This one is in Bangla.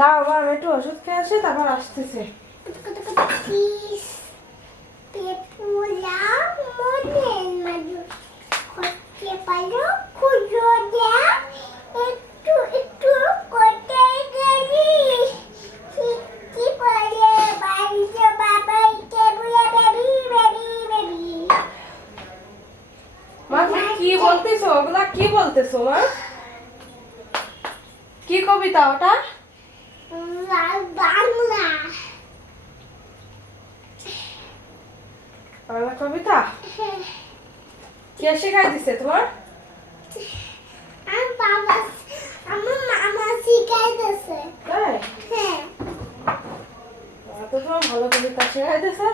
দাও বাবা, আমি একটু ওষুধ খেয়ে আসি, তারপর আসতেছে। মা তুমি কি বলতেছো? ওগুলা কি বলতেছো মা? কি কবিতা ওটা? বাংলা বাংলা কবিতা? কে শেখাই দিছে তোমার? আমার বাবা আমার মামা শিখাইতেছে। তাই? হ্যাঁ তো তোমার ভালো কবিতা শেখাই দিছে।